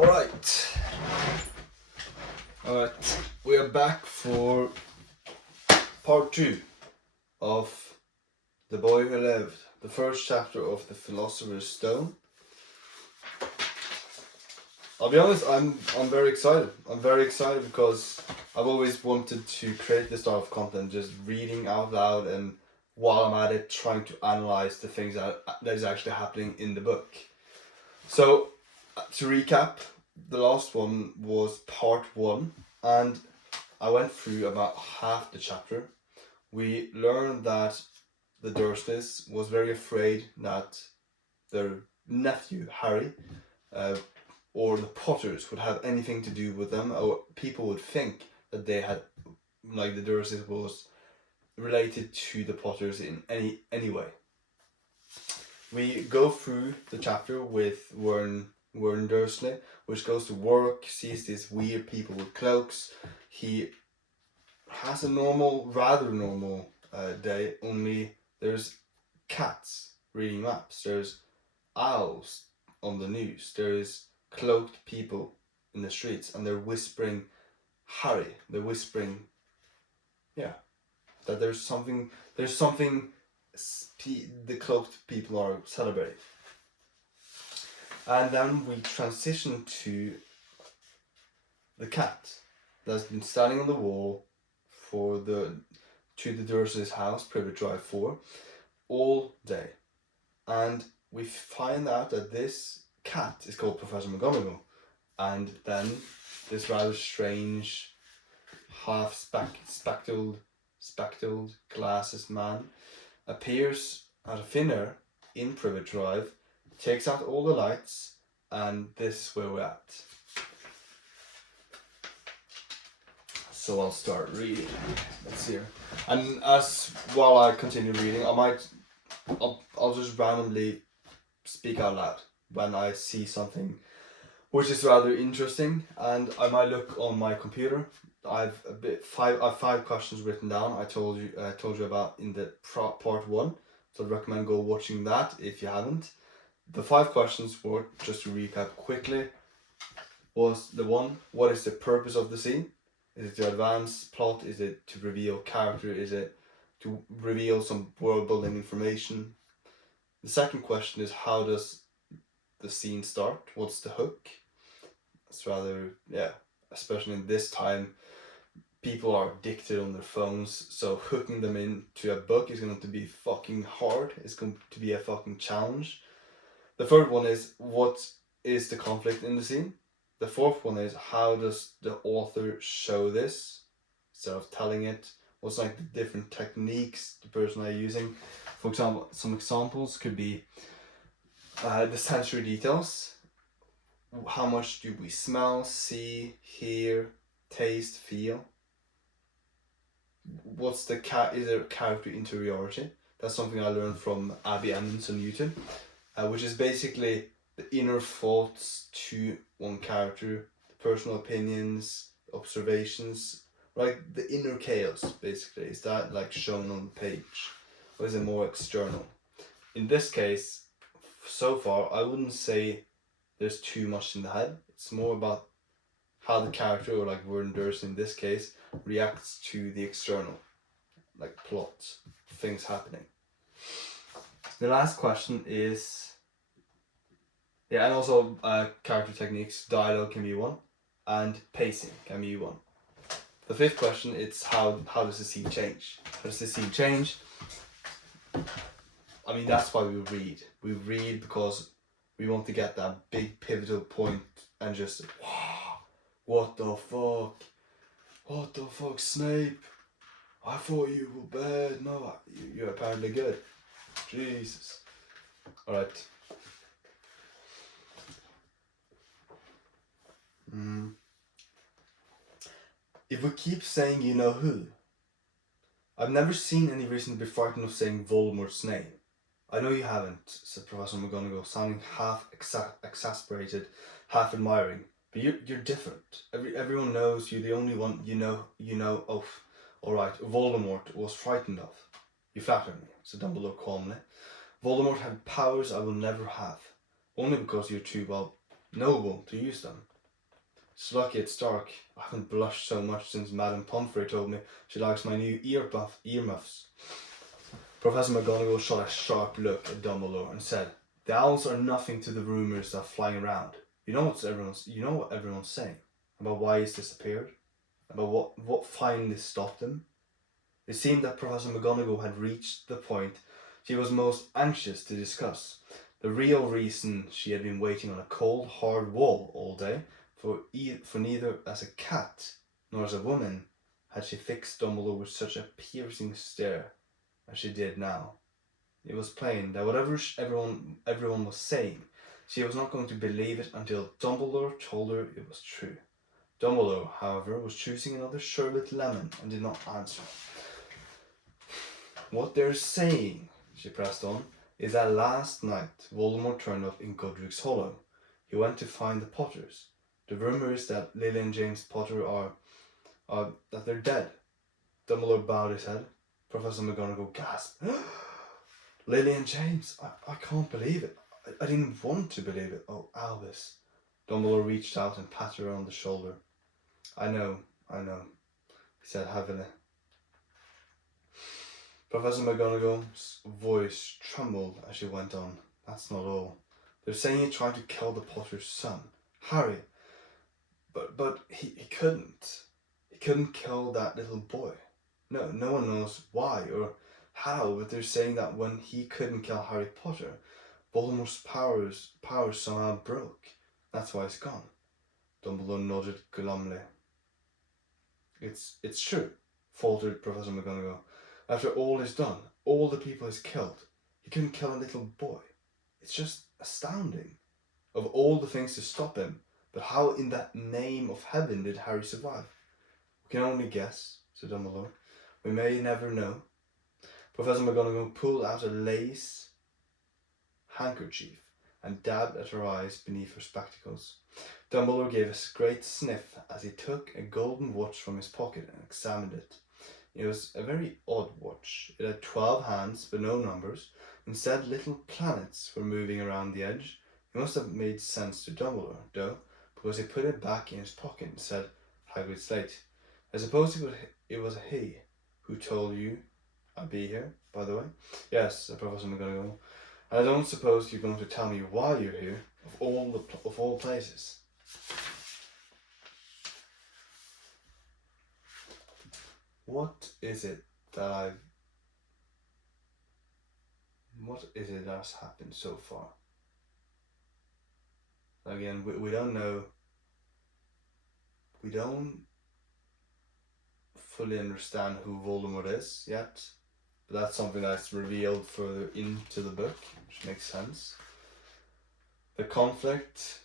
Alright, we are back for part 2 of The Boy Who Lived, the first chapter of The Philosopher's Stone. I'll be honest, I'm very excited. I'm very excited because I've always wanted to create this type of content, just reading out loud, and while I'm at it, trying to analyze the things that is actually happening in the book. So, to recap, the last one was part 1, and I went through about half the chapter. We learned that the Dursleys was very afraid that their nephew, Harry, or the Potters would have anything to do with them, or people would think that they had, like, the Dursleys was related to the Potters in any way. We go through the chapter with Warren Dursley, which goes to work, sees these weird people with cloaks. He has a rather normal day, only there's cats reading maps, there's owls on the news, there's cloaked people in the streets, and they're whispering Harry. They're whispering, that there's something the cloaked people are celebrating. And then we transition to the cat that's been standing on the wall to the Dursleys' house, Privet Drive 4, all day. And we find out that this cat is called Professor McGonagall. And then this rather strange, half spectacled glasses man appears out of thin air in Privet Drive, takes out all the lights, and this is where we're at. So I'll start reading. Let's see here. And while I continue reading, I'll just randomly speak out loud when I see something which is rather interesting, and I might look on my computer. I've 5 questions written down. I told you about in the part 1, so I'd recommend go watching that if you haven't. The 5 questions were, just to recap quickly, was the one: what is the purpose of the scene? Is it to advance plot? Is it to reveal character? Is it to reveal some world building information? The second question is, how does the scene start? What's the hook? It's rather, especially in this time, people are addicted on their phones, so hooking them into a book is going to be fucking hard. It's going to be a fucking challenge. The third one is, what is the conflict in the scene? The fourth one is, how does the author show this instead of telling it? What's like the different techniques the person are using? For example, some examples could be the sensory details. How much do we smell, see, hear, taste, feel? What's is there character interiority? That's something I learned from Abby Emmons on YouTube, which is basically the inner thoughts to one character, the personal opinions, observations, like the inner chaos, basically. Is that like shown on the page, or is it more external? In this case, so far, I wouldn't say there's too much in the head. It's more about how the character, or like Warren Dursley in this case, reacts to the external, like plot, things happening. The last question is, and also character techniques. Dialogue can be one, and pacing can be one. The fifth question is, how does the scene change? How does the scene change? I mean, that's why we read. We read because we want to get that big pivotal point and just, wow, what the fuck? What the fuck, Snape? I thought you were bad. No, you're apparently good. Jesus. Alright. If we keep saying you know who, I've never seen any reason to be frightened of saying Voldemort's name. I know you haven't, said Professor McGonagall, sounding half exasperated, half admiring. But you're different. Everyone knows you're the only one you know of. Alright, Voldemort was frightened of. You flatter me, said Dumbledore calmly. Voldemort had powers I will never have, only because you're too, noble to use them. It's lucky it's dark. I haven't blushed so much since Madame Pomfrey told me she likes my new earmuffs. Professor McGonagall shot a sharp look at Dumbledore and said, "The owls are nothing to the rumours that are flying around. You know what everyone's saying about why he's disappeared, about what finally stopped him." It seemed that Professor McGonagall had reached the point she was most anxious to discuss. The real reason she had been waiting on a cold, hard wall all day, for neither as a cat nor as a woman had she fixed Dumbledore with such a piercing stare as she did now. It was plain that whatever everyone was saying, she was not going to believe it until Dumbledore told her it was true. Dumbledore, however, was choosing another sherbet lemon and did not answer. "What they're saying," she pressed on, "is that last night Voldemort turned up in Godric's Hollow. He went to find the Potters. The rumour is that Lily and James Potter are that they're dead." Dumbledore bowed his head. Professor McGonagall gasped. "Lily and James? I can't believe it. I didn't want to believe it. Oh, Albus." Dumbledore reached out and patted her on the shoulder. I know, he said heavily. Professor McGonagall's voice trembled as she went on. "That's not all. They're saying he tried to kill the Potter's son, Harry. But he couldn't. He couldn't kill that little boy. No one knows why or how, but they're saying that when he couldn't kill Harry Potter, Voldemort's powers somehow broke. That's why he's gone." Dumbledore nodded glumly. It's true," faltered Professor McGonagall. "After all he's done, all the people he's killed, he couldn't kill a little boy. It's just astounding. Of all the things to stop him, but how in the name of heaven did Harry survive?" "We can only guess," said Dumbledore. "We may never know." Professor McGonagall pulled out a lace handkerchief and dabbed at her eyes beneath her spectacles. Dumbledore gave a great sniff as he took a golden watch from his pocket and examined it. It was a very odd watch. It had 12 hands, but no numbers. Instead, little planets were moving around the edge. It must have made sense to Dumbledore, though, because he put it back in his pocket and said, "Hagrid's late. I suppose it was he who told you I'd be here, by the way?" "Yes," said Professor McGonagall. "And I don't suppose you're going to tell me why you're here, of all places." What is it that's happened so far? Again, we don't know. We don't fully understand who Voldemort is yet, but that's something that's revealed further into the book, which makes sense. The conflict,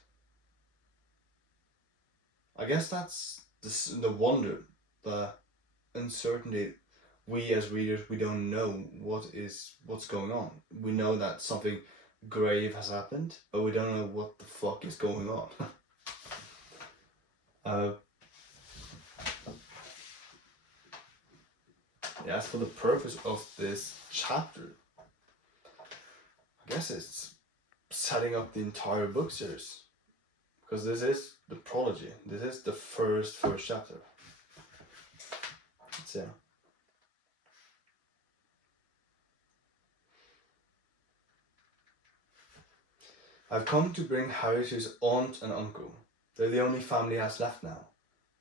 I guess that's the wonder, the uncertainty. We as readers, we don't know what's going on. We know that something grave has happened, but we don't know what the fuck is going on. As for the purpose of this chapter, I guess it's setting up the entire book series, because this is the prology. This is the first chapter. So "I've come to bring Harry to his aunt and uncle. They're the only family he has left now."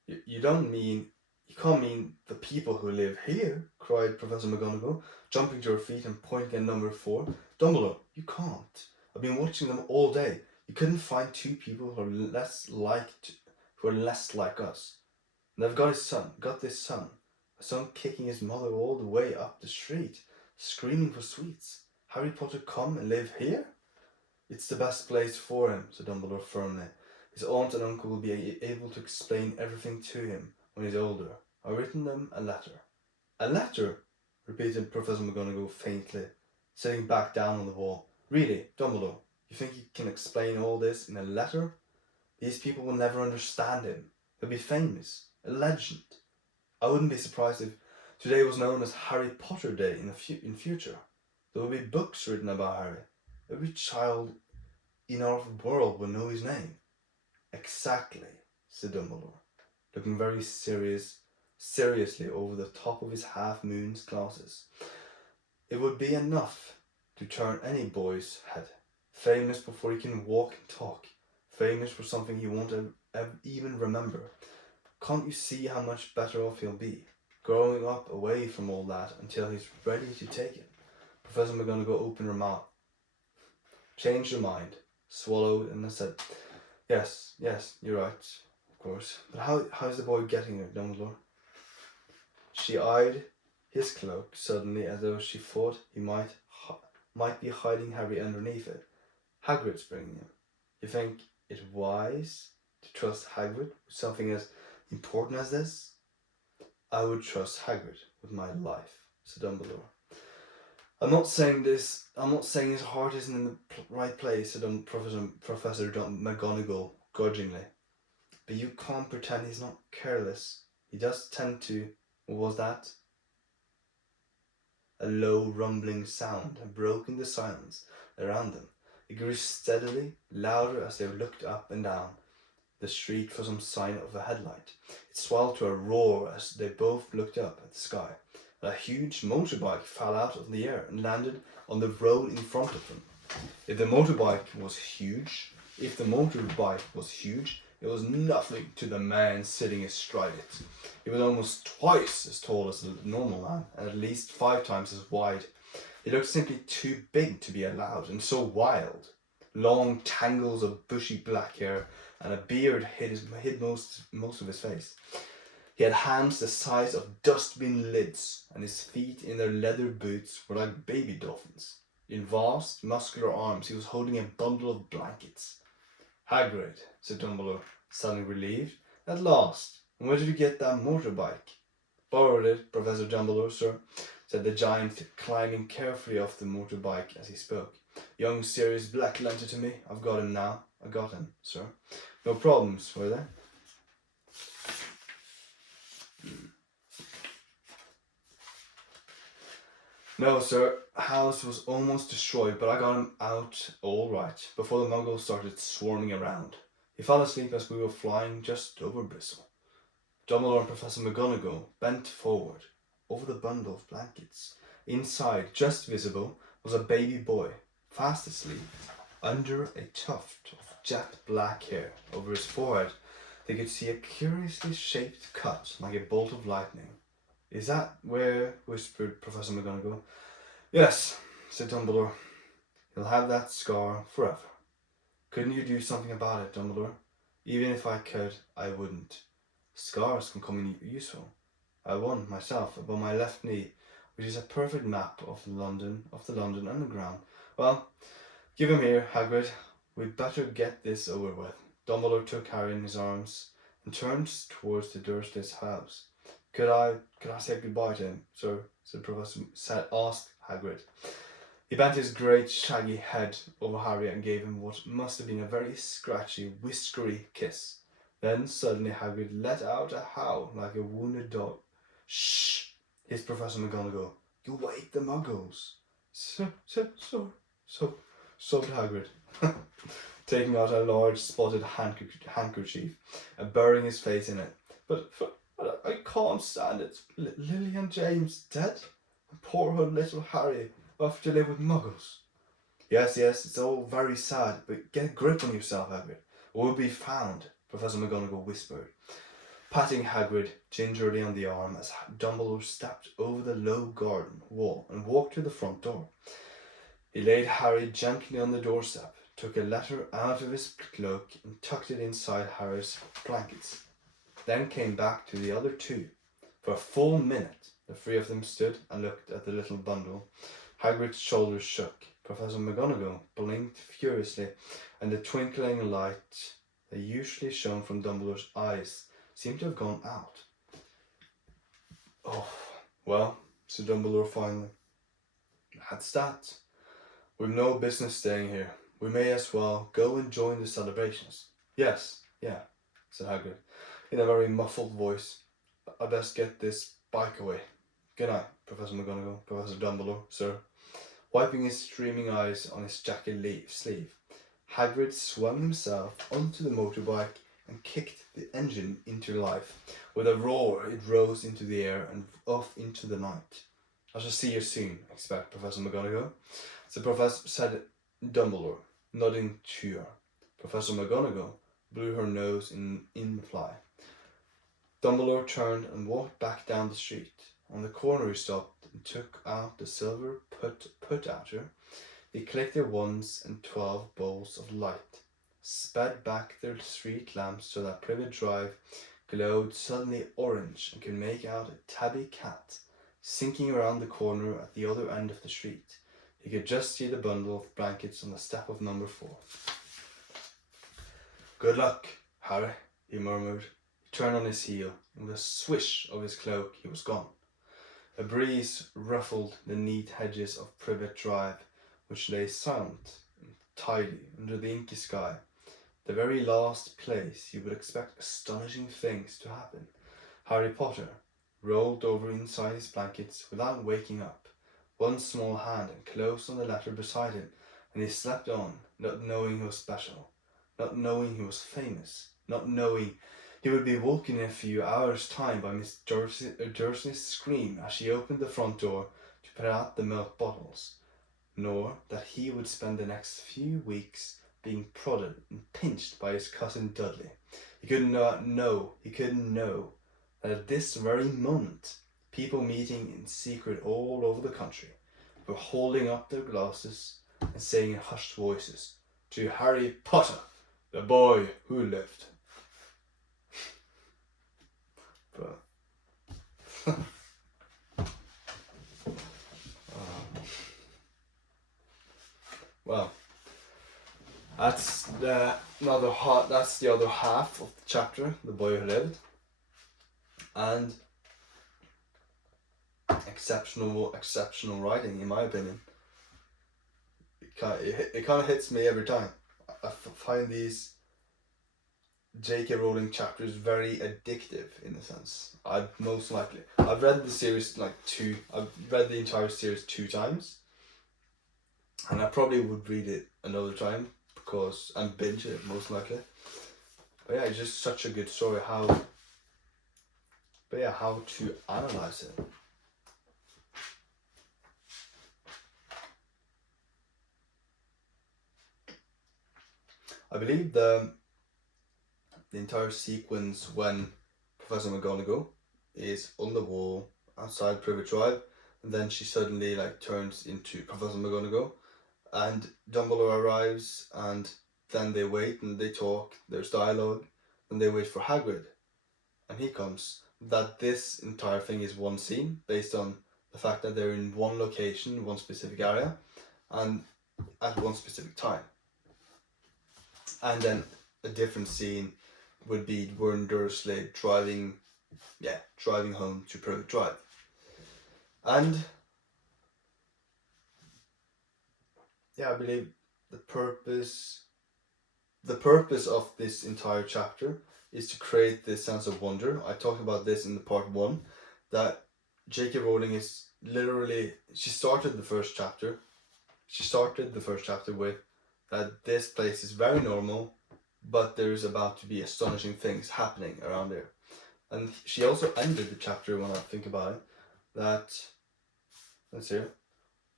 You can't mean the people who live here," cried Professor McGonagall, jumping to her feet and pointing at number 4. "Dumbledore, you can't. I've been watching them all day. You couldn't find two people who are less like us. And they've got this son, a son kicking his mother all the way up the street, screaming for sweets. Harry Potter come and live here? It's the best place for him," said Dumbledore firmly. "His aunt and uncle will be able to explain everything to him when he's older. I've written them a letter." "A letter?" repeated Professor McGonagall faintly, sitting back down on the wall. "Really, Dumbledore, you think he can explain all this in a letter? These people will never understand him. He'll be famous, a legend. I wouldn't be surprised if today was known as Harry Potter Day in future. There will be books written about Harry. Every child in our world will know his name." "Exactly," said Dumbledore, looking very seriously over the top of his half-moon's glasses. It would be enough to turn any boy's head. Famous before he can walk and talk. Famous for something he won't even remember. Can't you see how much better off he'll be, growing up away from all that until he's ready to take it? Professor McGonagall opened her mouth, changed her mind, swallowed, and then said, Yes, you're right, of course. But how's the boy getting it, Dumbledore? She eyed his cloak suddenly as though she thought he might be hiding Harry underneath it. Hagrid's bringing him. You think it wise to trust Hagrid with something as important as this? I would trust Hagrid with my life, said Dumbledore. I'm not saying his heart isn't in the right place, said Professor McGonagall grudgingly. But you can't pretend he's not careless. He does tend to... What was that? A low rumbling sound had broken the silence around them. It grew steadily louder as they looked up and down the street for some sign of a headlight. It swelled to a roar as they both looked up at the sky. A huge motorbike fell out of the air and landed on the road in front of them. If the motorbike was huge, it was nothing to the man sitting astride it. He was almost twice as tall as a normal man, and at least 5 times as wide. He looked simply too big to be allowed, and so wild. Long tangles of bushy black hair and a beard hid most of his face. He had hands the size of dustbin lids, and his feet in their leather boots were like baby dolphins. In vast, muscular arms he was holding a bundle of blankets. Hagrid, said Dumbledore, suddenly relieved. At last. And where did you get that motorbike? Borrowed it, Professor Dumbledore, sir, said the giant, climbing carefully off the motorbike as he spoke. Young Sirius Black lent it to me. I've got him now. I got him, sir. No problems, were there? No, sir. House was almost destroyed, but I got him out all right before the Muggles started swarming around. He fell asleep as we were flying just over Bristol. Dumbledore and Professor McGonagall bent forward over the bundle of blankets. Inside, just visible, was a baby boy, fast asleep, under a tuft of jet black hair. Over his forehead, they could see a curiously shaped cut like a bolt of lightning. Is that where? Whispered Professor McGonagall. Yes, said Dumbledore. He'll have that scar forever. Couldn't you do something about it, Dumbledore? Even if I could, I wouldn't. Scars can come in useful. I have one myself above my left knee, which is a perfect map of the London Underground. Well, give him here, Hagrid. We'd better get this over with. Dumbledore took Harry in his arms and turned towards the Dursleys' house. Could I say goodbye to him, sir? Asked Hagrid. He bent his great shaggy head over Harry and gave him what must have been a very scratchy, whiskery kiss. Then suddenly Hagrid let out a howl like a wounded dog. Shh! Hissed Professor McGonagall. You'll wake the Muggles. Sobbed Hagrid, taking out a large spotted handkerchief and burying his face in it. But I can't stand it. Lily and James dead? And poor old little Harry off to live with Muggles. Yes, it's all very sad, but get a grip on yourself, Hagrid, or we'll be found, Professor McGonagall whispered, patting Hagrid gingerly on the arm as Dumbledore stepped over the low garden wall and walked to the front door. He laid Harry gently on the doorstep, took a letter out of his cloak and tucked it inside Harry's blankets, then came back to the other two. For a full minute, the three of them stood and looked at the little bundle. Hagrid's shoulders shook. Professor McGonagall blinked furiously, and the twinkling light that usually shone from Dumbledore's eyes seemed to have gone out. Oh, well, said Dumbledore finally. That's that. We've no business staying here. We may as well go and join the celebrations. Yes, said Hagrid, in a very muffled voice. I'd best get this bike away. Good night, Professor McGonagall, Professor Dumbledore, sir. Wiping his streaming eyes on his jacket sleeve, Hagrid swung himself onto the motorbike and kicked the engine into life. With a roar, it rose into the air and off into the night. I shall see you soon, expect Professor McGonagall, the professor said Dumbledore, nodding to her. Professor McGonagall blew her nose in reply. Dumbledore turned and walked back down the street. On the corner he stopped and took out the silver put-outer. He collected 1s and 12 bolts of light, sped back the street lamps so that Privet Drive glowed suddenly orange and could make out a tabby cat sinking around the corner at the other end of the street. He could just see the bundle of blankets on the step of number 4. Good luck, Harry, he murmured. He turned on his heel, and with a swish of his cloak he was gone. A breeze ruffled the neat hedges of Privet Drive, which lay silent and tidy under the inky sky, the very last place you would expect astonishing things to happen. Harry Potter rolled over inside his blankets without waking up, one small hand closed on the letter beside him, and he slept on, not knowing he was special, not knowing he was famous, not knowing he would be woken in a few hours' time by Miss Dursley's scream as she opened the front door to put out the milk bottles, nor that he would spend the next few weeks being prodded and pinched by his cousin Dudley. He couldn't know that at this very moment people meeting in secret all over the country were holding up their glasses and saying in hushed voices, "To Harry Potter, the boy who lived." But well, that's the other half of the chapter, The Boy Who Lived, and exceptional writing in my opinion. It kind of hits me every time. I find these J.K. Rowling chapters very addictive in a sense. I've read the series I've read the entire series 2 times, and I probably would read it another time and binge it most likely. But yeah, it's just such a good story. How to analyze it. I believe the entire sequence when Professor McGonagall is on the wall outside Privet Drive, and then she suddenly turns into Professor McGonagall, and Dumbledore arrives, and then they wait and they talk, there's dialogue, and they wait for Hagrid, and he comes. That this entire thing is one scene based on the fact that they're in one location, one specific area, and at one specific time. And then a different scene would be Warren Dursley driving home to Privet Drive. And yeah, I believe the purpose of this entire chapter is to create this sense of wonder. I talked about this in the part 1, that J.K. Rowling is she started the first chapter with that this place is very normal, but there's about to be astonishing things happening around there. And she also ended the chapter, when I think about it, that, let's see,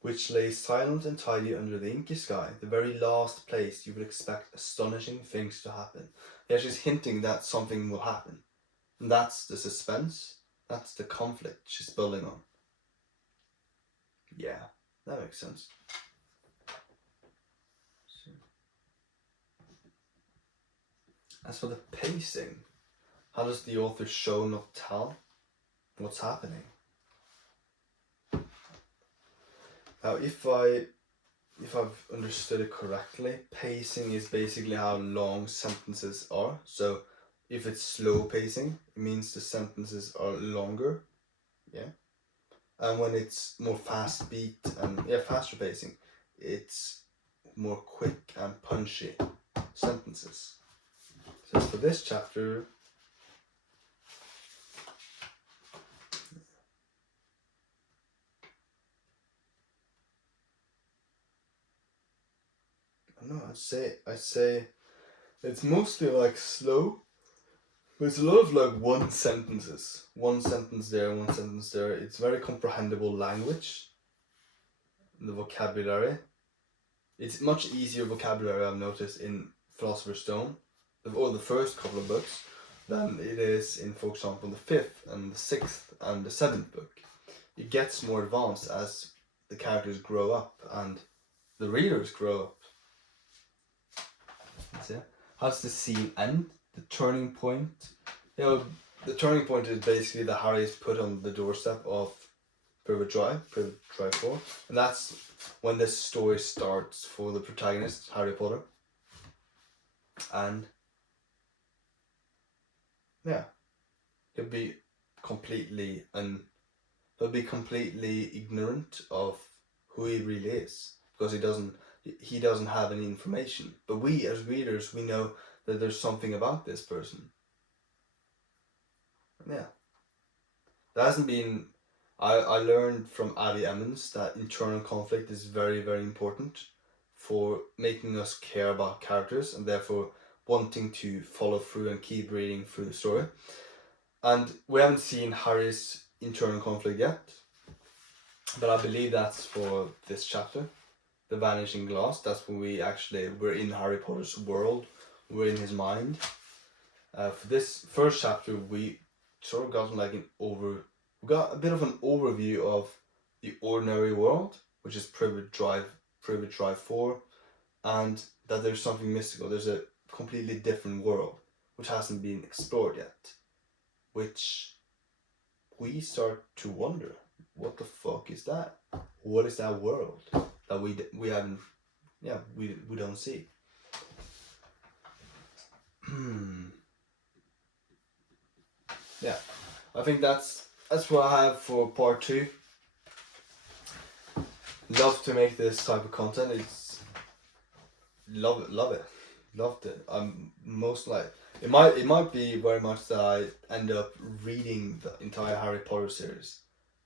which lay silent and tidy under the inky sky, the very last place you would expect astonishing things to happen. Yeah, she's hinting that something will happen. And that's the suspense, that's the conflict she's building on. Yeah, that makes sense. As for the pacing, how does the author show not tell what's happening? Now, if I've understood it correctly, pacing is basically how long sentences are. So if it's slow pacing, it means the sentences are longer. Yeah. And when it's more fast beat and faster pacing, it's more quick and punchy sentences. So for this chapter, I'd say it's mostly slow, There's a lot of like one sentences. One sentence there, one sentence there. It's very comprehensible language. The vocabulary. It's much easier vocabulary, I've noticed, in Philosopher's Stone, or the first couple of books, than it is in, for example, the 5th and the 6th and the 7th book. It gets more advanced as the characters grow up and the readers grow up. See? How does the scene end? The turning point. The turning point is basically that Harry is put on the doorstep of Privet Drive 4, and that's when this story starts for the protagonist, Harry Potter. And yeah, he'll be completely ignorant of who he really is, because he doesn't have any information. But we as readers, we know that there's something about this person. Yeah. There hasn't been I learned from Abby Emmons that internal conflict is very, very important for making us care about characters and therefore wanting to follow through and keep reading through the story. And we haven't seen Harry's internal conflict yet, but I believe that's for this chapter, The Vanishing Glass. That's when we're in Harry Potter's world, we're in his mind. For this first chapter, we sort of got we got a bit of an overview of the ordinary world, which is Privet Drive 4, and that there's something mystical. There's a completely different world which hasn't been explored yet, which we start to wonder, what the fuck is that? What is that world that we haven't, we don't see? Yeah, I think that's what I have for part 2. Love to make this type of content. It's loved it. I'm most like it might be very much that I end up reading the entire Harry Potter series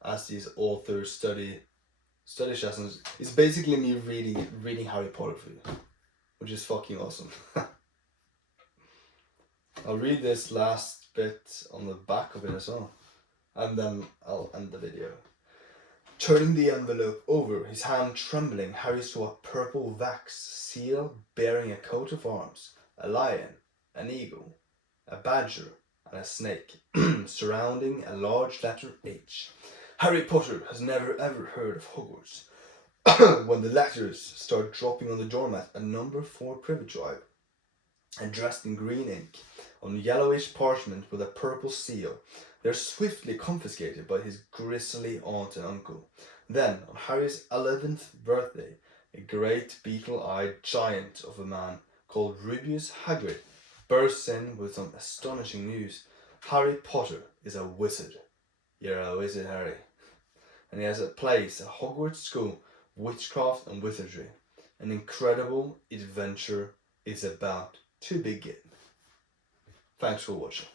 as these author study sessions. It's basically me reading Harry Potter for you, which is fucking awesome. I'll read this last bit on the back of it as well, and then I'll end the video. Turning the envelope over, his hand trembling, Harry saw a purple wax seal bearing a coat of arms, a lion, an eagle, a badger, and a snake, surrounding a large letter H. Harry Potter has never ever heard of Hogwarts. When the letters start dropping on the doormat, a number 4 Privet Drive, addressed in green ink, on yellowish parchment with a purple seal, they're swiftly confiscated by his grisly aunt and uncle. Then, on Harry's 11th birthday, a great beetle-eyed giant of a man called Rubius Hagrid bursts in with some astonishing news. Harry Potter is a wizard. You're a wizard, Harry. And he has a place at Hogwarts School, witchcraft and wizardry. An incredible adventure is about to begin. Thanks for watching.